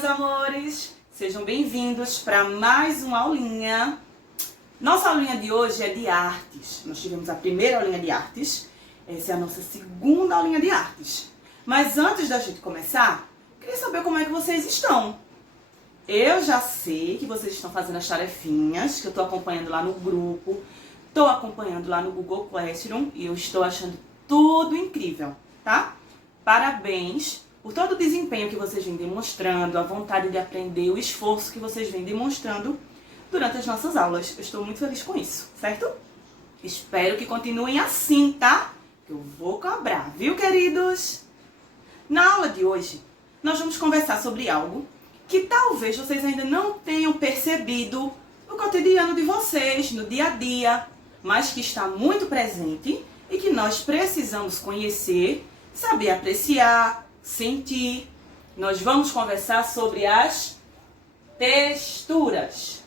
meus amores! Sejam bem-vindos para mais uma aulinha. Nossa aulinha de hoje é de artes. Nós tivemos a primeira aulinha de artes. Essa é a nossa segunda aulinha de artes. Mas antes da gente começar, queria saber como é que vocês estão. Eu já sei que vocês estão fazendo as tarefinhas, que eu estou acompanhando lá no grupo. Estou acompanhando lá no Google Classroom e eu estou achando tudo incrível, tá? Parabéns por todo o desempenho que vocês vêm demonstrando, a vontade de aprender, o esforço que vocês vêm demonstrando durante as nossas aulas. Eu estou muito feliz com isso, certo? Espero que continuem assim, tá? Que eu vou cobrar, viu, queridos? Na aula de hoje, nós vamos conversar sobre algo que talvez vocês ainda não tenham percebido no cotidiano de vocês, no dia a dia, mas que está muito presente e que nós precisamos conhecer, saber apreciar, sentir. Nós vamos conversar sobre as texturas.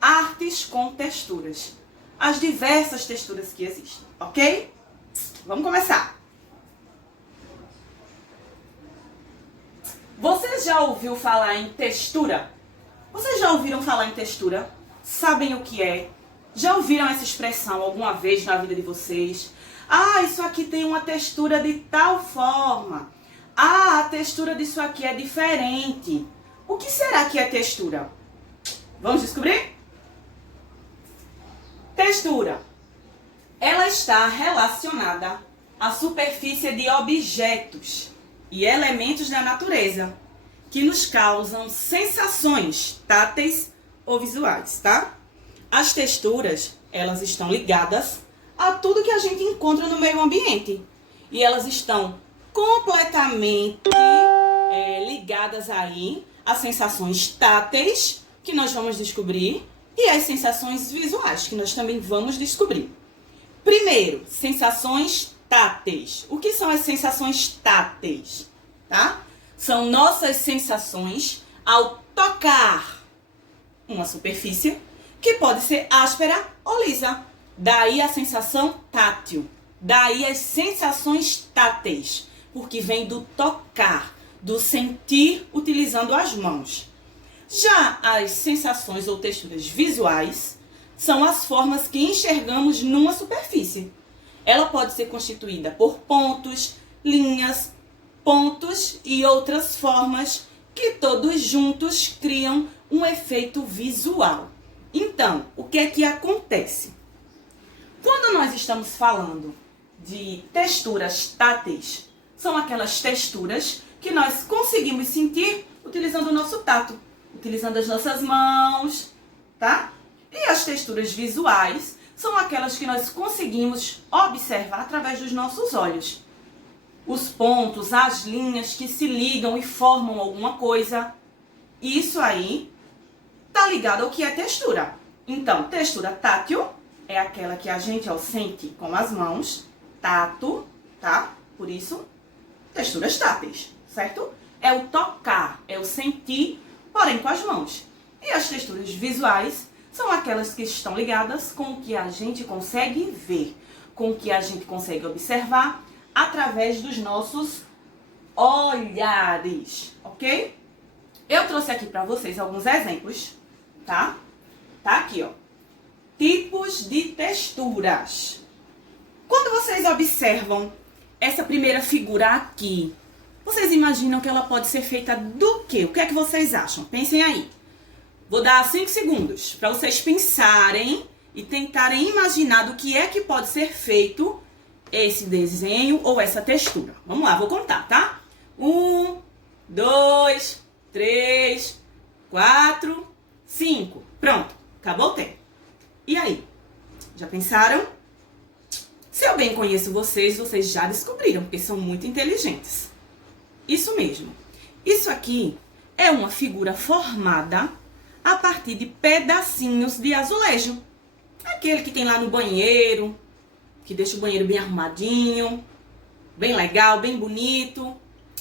Artes com texturas. As diversas texturas que existem, ok? Vamos começar. Você já ouviu falar em textura? Vocês já ouviram falar em textura? Sabem o que é? Já ouviram essa expressão alguma vez na vida de vocês? Ah, isso aqui tem uma textura de tal forma. Ah, a textura disso aqui é diferente. O que será que é textura? Vamos descobrir? Textura. Ela está relacionada à superfície de objetos e elementos da natureza que nos causam sensações táteis ou visuais, tá? As texturas, elas estão ligadas a tudo que a gente encontra no meio ambiente. E elas estão completamente ligadas aí às sensações táteis, que nós vamos descobrir, e às sensações visuais, que nós também vamos descobrir. Primeiro, sensações táteis. O que são as sensações táteis? Tá? São nossas sensações ao tocar uma superfície que pode ser áspera ou lisa. Daí a sensação tátil. Daí as sensações táteis, porque vem do tocar, do sentir utilizando as mãos. Já as sensações ou texturas visuais são as formas que enxergamos numa superfície. Ela pode ser constituída por pontos, linhas, pontos e outras formas que todos juntos criam um efeito visual. Então, o que é que acontece? Quando nós estamos falando de texturas táteis, são aquelas texturas que nós conseguimos sentir utilizando o nosso tato, utilizando as nossas mãos, tá? E as texturas visuais são aquelas que nós conseguimos observar através dos nossos olhos. Os pontos, as linhas que se ligam e formam alguma coisa. Isso aí tá ligado ao que é textura. Então, textura tátil é aquela que a gente sente com as mãos. Tato, tá? Por isso, texturas táteis, certo? É o tocar, é o sentir, porém com as mãos. E as texturas visuais são aquelas que estão ligadas com o que a gente consegue ver, com o que a gente consegue observar através dos nossos olhares, ok? Eu trouxe aqui para vocês alguns exemplos, tá? Tá aqui, ó. Tipos de texturas. Quando vocês observam essa primeira figura aqui, vocês imaginam que ela pode ser feita do quê? O que é que vocês acham? Pensem aí. Vou dar 5 segundos para vocês pensarem e tentarem imaginar do que é que pode ser feito esse desenho ou essa textura. Vamos lá, vou contar, tá? 1, 2, 3, 4, 5. Pronto, acabou o tempo. E aí? Já pensaram? Se eu bem conheço vocês, vocês já descobriram, porque são muito inteligentes. Isso mesmo. Isso aqui é uma figura formada a partir de pedacinhos de azulejo. Aquele que tem lá no banheiro, que deixa o banheiro bem arrumadinho, bem legal, bem bonito.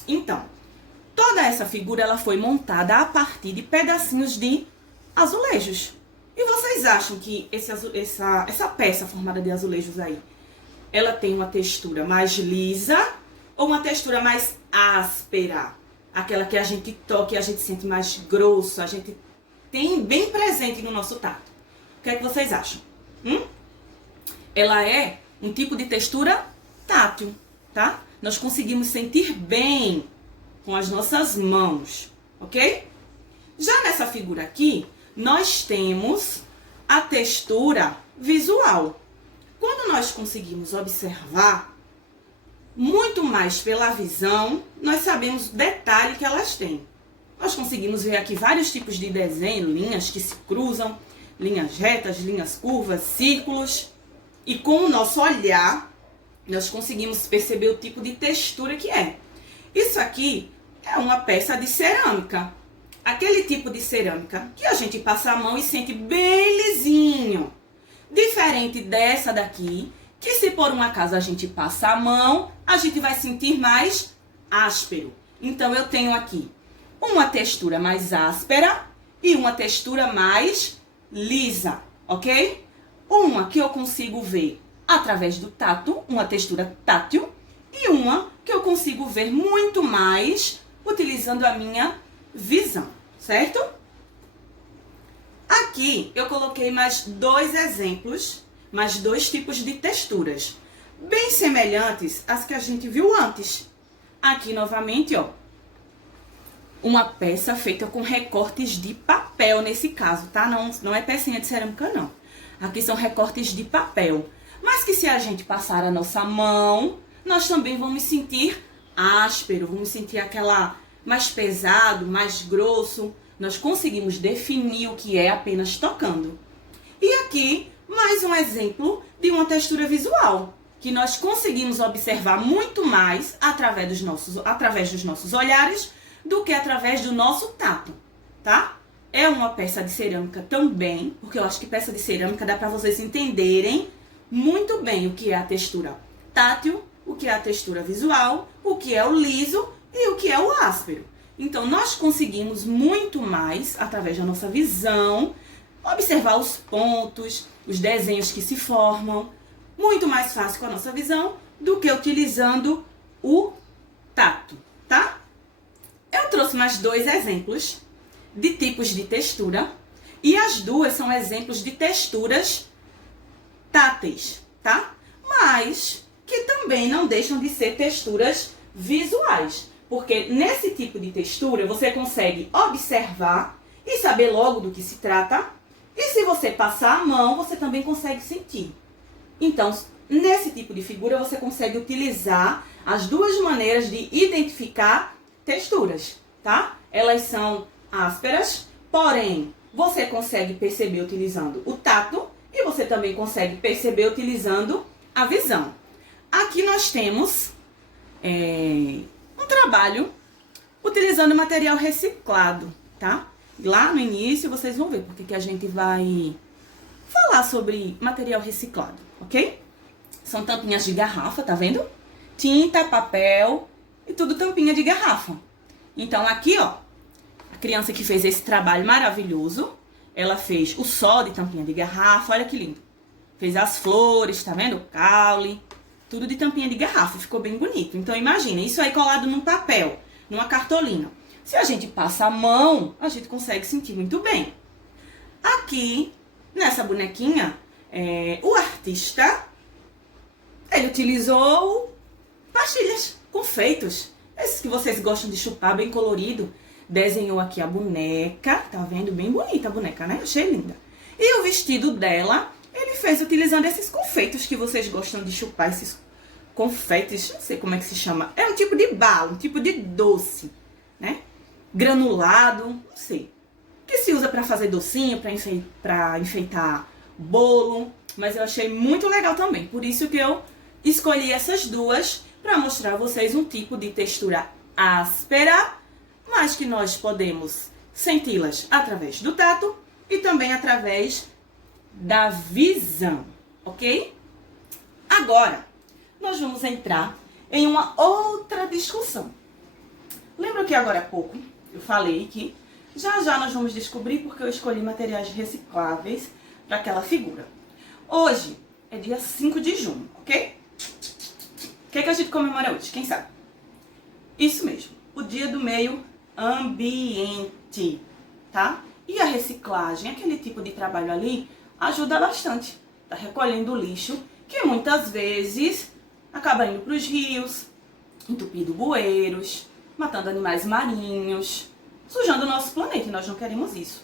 Então, toda essa figura ela foi montada a partir de pedacinhos de azulejos. E vocês acham que essa peça formada de azulejos aí, ela tem uma textura mais lisa ou uma textura mais áspera? aquela que a gente toca e a gente sente mais grosso, a gente tem bem presente no nosso tato. O que é que vocês acham? Ela é um tipo de textura tátil, tá? Nós conseguimos sentir bem com as nossas mãos, ok? Já nessa figura aqui, nós temos a textura visual. Quando nós conseguimos observar muito mais pela visão, nós sabemos o detalhe que elas têm. Nós conseguimos ver aqui vários tipos de desenho, linhas que se cruzam, linhas retas, linhas curvas, círculos. E com o nosso olhar, nós conseguimos perceber o tipo de textura que é. Isso aqui é uma peça de cerâmica. Aquele tipo de cerâmica que a gente passa a mão e sente bem lisinho. Diferente dessa daqui, que se por um acaso a gente passa a mão, a gente vai sentir mais áspero. Então eu tenho aqui uma textura mais áspera e uma textura mais lisa, ok? Uma que eu consigo ver através do tato, uma textura tátil, e uma que eu consigo ver muito mais utilizando a minha visão, certo? Aqui eu coloquei mais 2 exemplos, mais 2 tipos de texturas, bem semelhantes às que a gente viu antes. Aqui novamente, ó, uma peça feita com recortes de papel nesse caso, tá? Não é pecinha de cerâmica, não. Aqui são recortes de papel, mas que se a gente passar a nossa mão, nós também vamos sentir áspero, vamos sentir aquela mais pesado, mais grosso. Nós conseguimos definir o que é apenas tocando. E aqui, mais um exemplo de uma textura visual, que nós conseguimos observar muito mais através dos nossos olhares do que através do nosso tato, tá? É uma peça de cerâmica também, porque eu acho que peça de cerâmica dá para vocês entenderem muito bem o que é a textura tátil, o que é a textura visual, o que é o liso e o que é o áspero. Então, nós conseguimos muito mais, através da nossa visão, observar os pontos, os desenhos que se formam, muito mais fácil com a nossa visão do que utilizando o tato, tá? Eu trouxe mais 2 exemplos de tipos de textura e as 2 são exemplos de texturas táteis, tá? Mas que também não deixam de ser texturas visuais. Porque nesse tipo de textura você consegue observar e saber logo do que se trata. E se você passar a mão, você também consegue sentir. Então, nesse tipo de figura você consegue utilizar as 2 maneiras de identificar texturas, tá? Elas são ásperas, porém você consegue perceber utilizando o tato e você também consegue perceber utilizando a visão. Aqui nós temos um trabalho utilizando material reciclado, tá? Lá no início vocês vão ver porque que a gente vai falar sobre material reciclado, ok? São tampinhas de garrafa, tá vendo? Tinta, papel e tudo tampinha de garrafa. Então aqui, ó, a criança que fez esse trabalho maravilhoso, ela fez o sol de tampinha de garrafa, olha que lindo. Fez as flores, tá vendo? O caule, tudo de tampinha de garrafa, ficou bem bonito. Então imagina, isso aí colado num papel, numa cartolina. Se a gente passa a mão, a gente consegue sentir muito bem. Aqui, nessa bonequinha, o artista, ele utilizou pastilhas, confeitos. Esses que vocês gostam de chupar, bem colorido. Desenhou aqui a boneca, tá vendo? Bem bonita a boneca, né? Achei linda. E o vestido dela, ele fez utilizando esses confeitos que vocês gostam de chupar, esses confetes, não sei como é que se chama. É um tipo de bala, um tipo de doce, né? Granulado, não sei. Que se usa pra fazer docinho, pra enfeitar bolo. Mas eu achei muito legal também. Por isso que eu escolhi essas 2 para mostrar a vocês um tipo de textura áspera, mas que nós podemos senti-las através do tato e também através da visão, ok? Agora, nós vamos entrar em uma outra discussão. Lembra que agora há pouco eu falei que já nós vamos descobrir porque eu escolhi materiais recicláveis para aquela figura. Hoje é dia 5 de junho, ok? O que é que a gente comemora hoje? Quem sabe? Isso mesmo. o Dia do Meio Ambiente, tá? E a reciclagem, aquele tipo de trabalho ali, ajuda bastante. Tá recolhendo o lixo, que muitas vezes acaba indo para os rios, entupindo bueiros, matando animais marinhos, sujando o nosso planeta, e nós não queremos isso.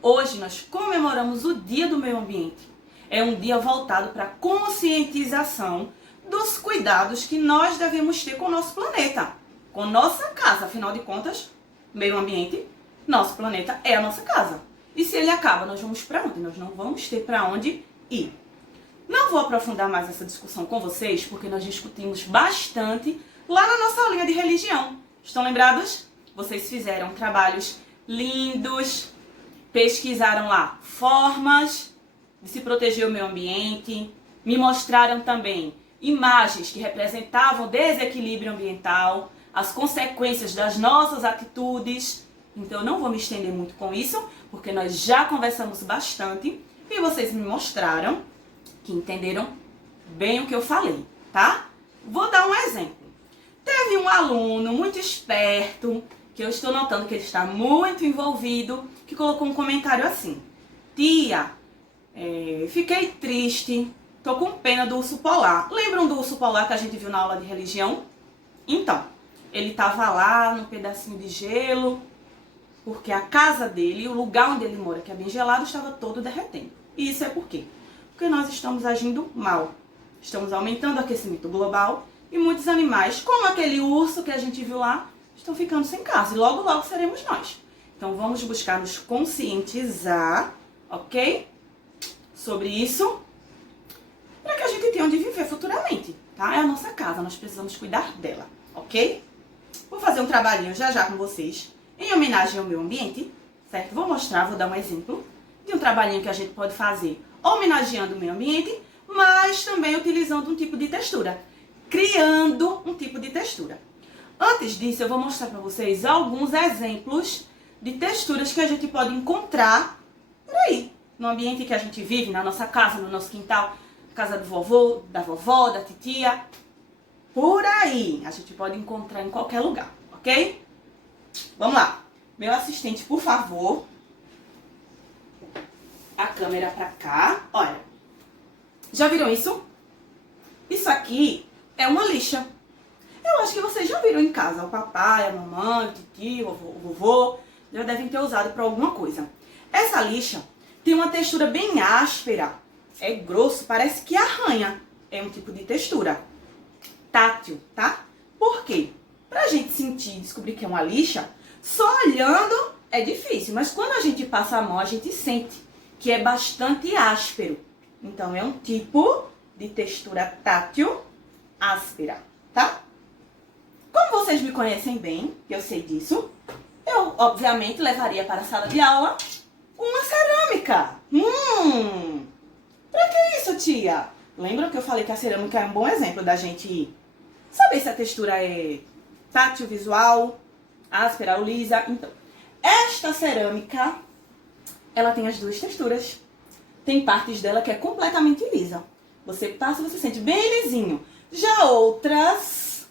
Hoje nós comemoramos o Dia do Meio Ambiente. É um dia voltado para a conscientização dos cuidados que nós devemos ter com o nosso planeta, com nossa casa. Afinal de contas, meio ambiente, nosso planeta é a nossa casa. E se ele acaba, nós vamos para onde? Nós não vamos ter para onde ir. Não vou aprofundar mais essa discussão com vocês, porque nós discutimos bastante lá na nossa aulinha de religião. Estão lembrados? Vocês fizeram trabalhos lindos, pesquisaram lá formas de se proteger o meio ambiente, me mostraram também imagens que representavam o desequilíbrio ambiental, as consequências das nossas atitudes. Então eu não vou me estender muito com isso, porque nós já conversamos bastante e vocês me mostraram que entenderam bem o que eu falei, tá? Vou dar um exemplo. Teve um aluno muito esperto, que eu estou notando que ele está muito envolvido, que colocou um comentário assim: tia, fiquei triste, tô com pena do urso polar. Lembram do urso polar que a gente viu na aula de religião? Então, ele estava lá no pedacinho de gelo, porque a casa dele, o lugar onde ele mora, que é bem gelado, estava todo derretendo. E isso é por quê? Porque nós estamos agindo mal. Estamos aumentando o aquecimento global e muitos animais, como aquele urso que a gente viu lá, estão ficando sem casa. E logo, logo seremos nós. Então vamos buscar nos conscientizar, ok? Sobre isso, para que a gente tenha onde viver futuramente, tá? É a nossa casa, nós precisamos cuidar dela, ok? Vou fazer um trabalhinho já já com vocês, em homenagem ao meio ambiente, certo? Vou mostrar, vou dar um exemplo de um trabalhinho que a gente pode fazer homenageando o meio ambiente, mas também utilizando um tipo de textura, criando um tipo de textura. Antes disso, eu vou mostrar para vocês alguns exemplos de texturas que a gente pode encontrar por aí, no ambiente que a gente vive, na nossa casa, no nosso quintal, casa do vovô, da vovó, da titia, por aí. A gente pode encontrar em qualquer lugar, ok? Vamos lá. Meu assistente, por favor. A câmera pra cá. Olha. Já viram isso? Isso aqui é uma lixa. Eu acho que vocês já viram em casa. O papai, a mamãe, o tio, o vovô já devem ter usado para alguma coisa. Essa lixa tem uma textura bem áspera. É grosso, parece que arranha. É um tipo de textura tátil, tá? Por quê? Pra gente sentir e descobrir que é uma lixa, só olhando é difícil. Mas quando a gente passa a mão, a gente sente que é bastante áspero. Então é um tipo de textura tátil áspera, tá? Como vocês me conhecem bem, eu sei disso, eu obviamente levaria para a sala de aula uma cerâmica. Pra que isso, tia? Lembra que eu falei que a cerâmica é um bom exemplo da gente saber se a textura é tátil, visual, áspera ou lisa? Então, esta cerâmica, ela tem as duas texturas. Tem partes dela que é completamente lisa. Você passa e você sente bem lisinho. Já outras,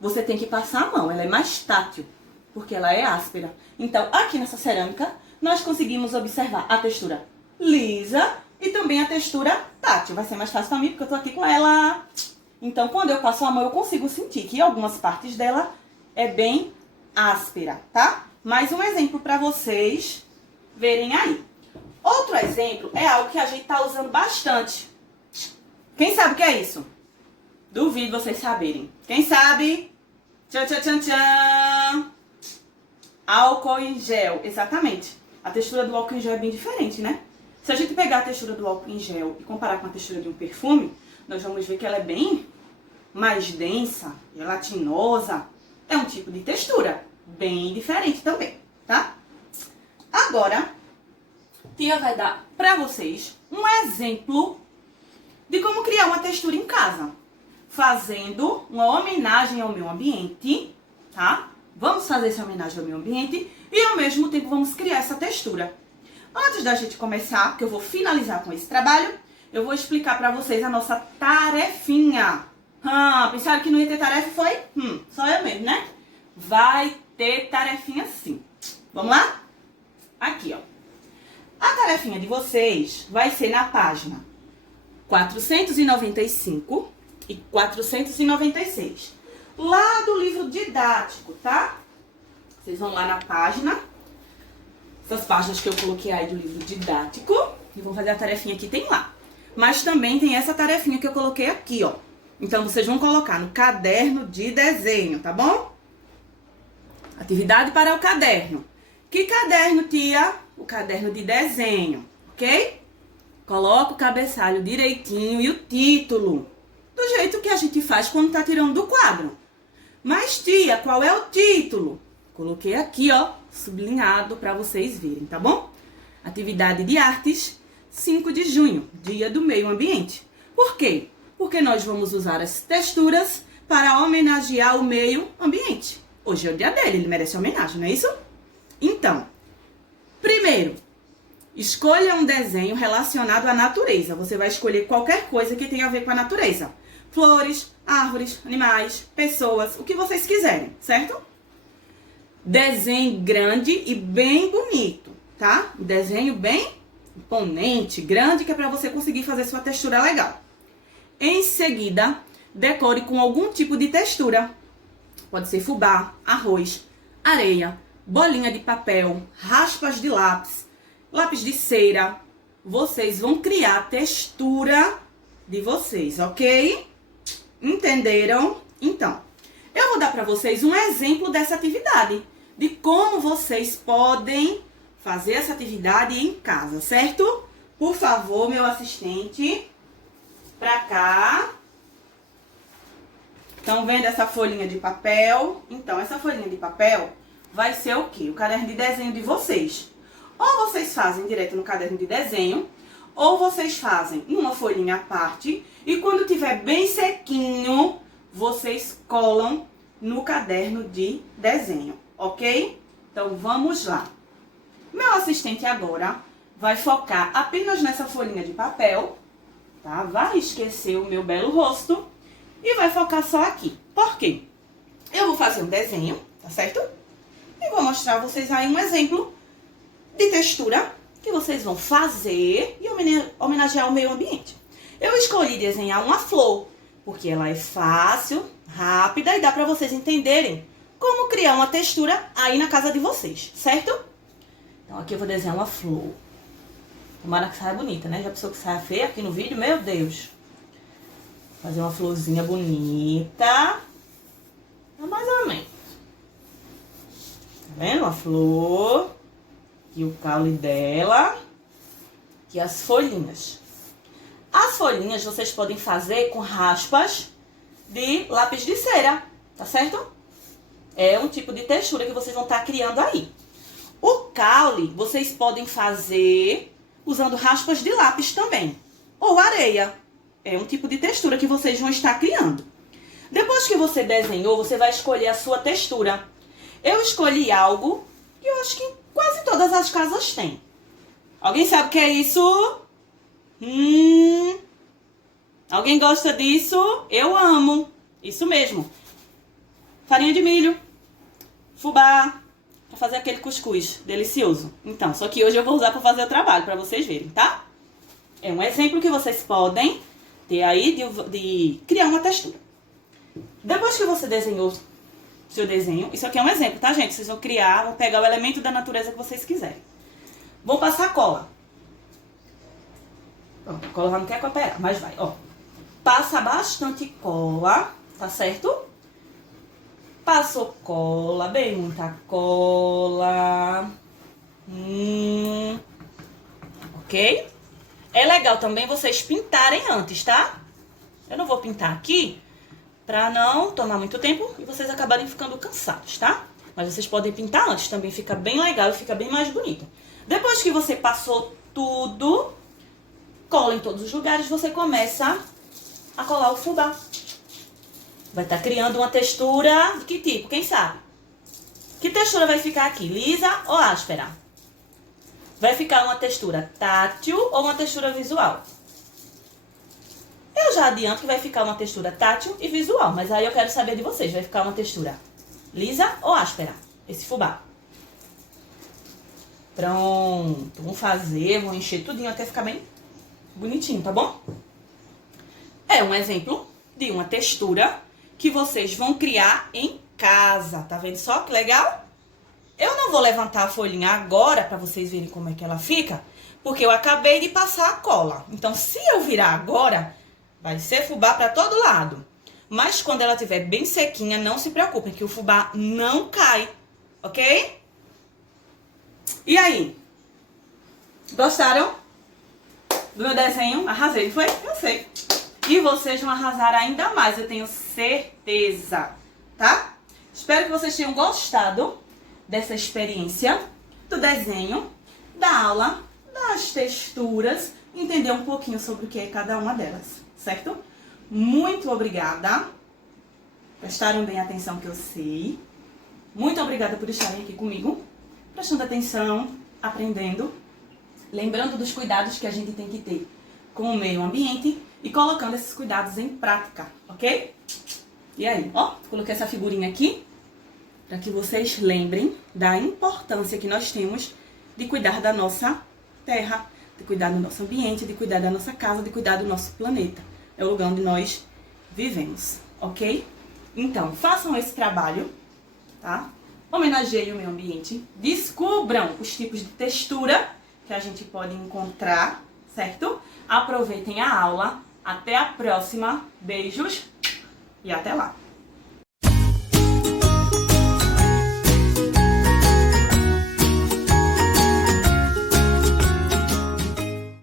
você tem que passar a mão. Ela é mais tátil, porque ela é áspera. Então, aqui nessa cerâmica, nós conseguimos observar a textura lisa e também a textura tátil. Vai ser mais fácil para mim, porque eu tô aqui com ela. Então, quando eu passo a mão, eu consigo sentir que algumas partes dela é bem áspera, tá? Mais um exemplo para vocês verem aí. Outro exemplo é algo que a gente tá usando bastante. Quem sabe o que é isso? Duvido vocês saberem. Quem sabe? Tchan, tchan, tchan, tchan. Álcool em gel. Exatamente. A textura do álcool em gel é bem diferente, né? Se a gente pegar a textura do álcool em gel e comparar com a textura de um perfume, nós vamos ver que ela é bem mais densa, gelatinosa. É um tipo de textura bem diferente também, tá? Agora, tia vai dar pra vocês um exemplo de como criar uma textura em casa, fazendo uma homenagem ao meio ambiente, tá? Vamos fazer essa homenagem ao meio ambiente e ao mesmo tempo vamos criar essa textura. Antes da gente começar, que eu vou finalizar com esse trabalho, eu vou explicar pra vocês a nossa tarefinha. Pensaram que não ia ter tarefa? Foi? Só eu mesmo, né? vai ter tarefinha sim. Vamos lá? Aqui, ó. A tarefinha de vocês vai ser na página 495 e 496. Lá do livro didático, tá? Vocês vão lá na página. Essas páginas que eu coloquei aí do livro didático. E vão fazer a tarefinha que tem lá. Mas também tem essa tarefinha que eu coloquei aqui, ó. Então, vocês vão colocar no caderno de desenho, tá bom? Atividade para o caderno. Que caderno, tia? O caderno de desenho, ok? Coloca o cabeçalho direitinho e o título. Do jeito que a gente faz quando tá tirando do quadro. Mas, tia, qual é o título? Coloquei aqui, ó, sublinhado para vocês verem, tá bom? Atividade de artes, 5 de junho, dia do meio ambiente. Por quê? Porque nós vamos usar as texturas para homenagear o meio ambiente. Hoje é o dia dele, ele merece homenagem, não é isso? Então, primeiro, escolha um desenho relacionado à natureza. Você vai escolher qualquer coisa que tenha a ver com a natureza. Flores, árvores, animais, pessoas, o que vocês quiserem, certo? Desenho grande e bem bonito, tá? Desenho bem imponente, grande, que é para você conseguir fazer sua textura legal. Em seguida, decore com algum tipo de textura. Pode ser fubá, arroz, areia, bolinha de papel, raspas de lápis, lápis de cera. Vocês vão criar a textura de vocês, ok? Entenderam? Então, eu vou dar para vocês um exemplo dessa atividade, de como vocês podem fazer essa atividade em casa, certo? Por favor, meu assistente, para cá. Estão vendo essa folhinha de papel? Então, essa folhinha de papel vai ser o quê? O caderno de desenho de vocês. Ou vocês fazem direto no caderno de desenho, ou vocês fazem em uma folhinha à parte, e quando tiver bem sequinho, vocês colam no caderno de desenho, ok? Então, vamos lá. Meu assistente agora vai focar apenas nessa folhinha de papel, tá? Vai esquecer o meu belo rosto e vai focar só aqui. Por quê? Eu vou fazer um desenho, tá certo? E vou mostrar a vocês aí um exemplo de textura que vocês vão fazer e homenagear o meio ambiente. Eu escolhi desenhar uma flor, porque ela é fácil, rápida e dá pra vocês entenderem como criar uma textura aí na casa de vocês, certo? Então aqui eu vou desenhar uma flor. Tomara que saia bonita, né? Já pensou que saia feia aqui no vídeo? Meu Deus! Fazer uma florzinha bonita. Mais ou menos. Tá vendo? Uma flor. E o caule dela. E as folhinhas. As folhinhas vocês podem fazer com raspas de lápis de cera. Tá certo? É um tipo de textura que vocês vão estar criando aí. O caule vocês podem fazer usando raspas de lápis também. Ou areia. É um tipo de textura que vocês vão estar criando. Depois que você desenhou, você vai escolher a sua textura. Eu escolhi algo que eu acho que quase todas as casas têm. Alguém sabe o que é isso? Alguém gosta disso? Eu amo. Isso mesmo. Farinha de milho. Fubá. Pra fazer aquele cuscuz delicioso. Então, só que hoje eu vou usar pra fazer o trabalho, pra vocês verem, tá? É um exemplo que vocês podem ter aí de criar uma textura. Depois que você desenhou seu desenho, isso aqui é um exemplo, tá, gente? Vocês vão criar, vão pegar o elemento da natureza que vocês quiserem. Vão passar cola. Ó, a cola já não quer cooperar, mas vai, ó. Passa bastante cola, tá certo? Passou cola, bem muita cola. Ok? É legal também vocês pintarem antes, tá? Eu não vou pintar aqui pra não tomar muito tempo e vocês acabarem ficando cansados, tá? Mas vocês podem pintar antes, também fica bem legal e fica bem mais bonito. Depois que você passou tudo, cola em todos os lugares, você começa a colar o fubá. Vai estar criando uma textura de que tipo? Quem sabe? Que textura vai ficar aqui? Lisa ou áspera? Vai ficar uma textura tátil ou uma textura visual? Eu já adianto que vai ficar uma textura tátil e visual, mas aí eu quero saber de vocês. Vai ficar uma textura Lisa ou áspera? Esse fubá. Pronto. Vamos fazer, vou encher tudinho até ficar bem bonitinho, tá bom? É um exemplo de uma textura que vocês vão criar em casa. Tá vendo só que legal? Eu não vou levantar a folhinha agora pra vocês verem como é que ela fica, porque eu acabei de passar a cola. Então, se eu virar agora, vai ser fubá pra todo lado. Mas quando ela estiver bem sequinha, não se preocupem, que o fubá não cai, ok? E aí? Gostaram do meu desenho? Arrasei, não foi? Eu sei. E vocês vão arrasar ainda mais, eu tenho certeza, tá? Espero que vocês tenham gostado dessa experiência, do desenho, da aula, das texturas, entender um pouquinho sobre o que é cada uma delas, certo? Muito obrigada. Prestaram bem atenção, que eu sei. Muito obrigada por estarem aqui comigo, prestando atenção, aprendendo, lembrando dos cuidados que a gente tem que ter com o meio ambiente e colocando esses cuidados em prática, ok? E aí, ó, coloquei essa figurinha aqui para que vocês lembrem da importância que nós temos de cuidar da nossa terra, de cuidar do nosso ambiente, de cuidar da nossa casa, de cuidar do nosso planeta. É o lugar onde nós vivemos, ok? Então, façam esse trabalho, tá? Homenageiem o meio ambiente, descubram os tipos de textura que a gente pode encontrar, certo? Aproveitem a aula. Até a próxima. Beijos e até lá!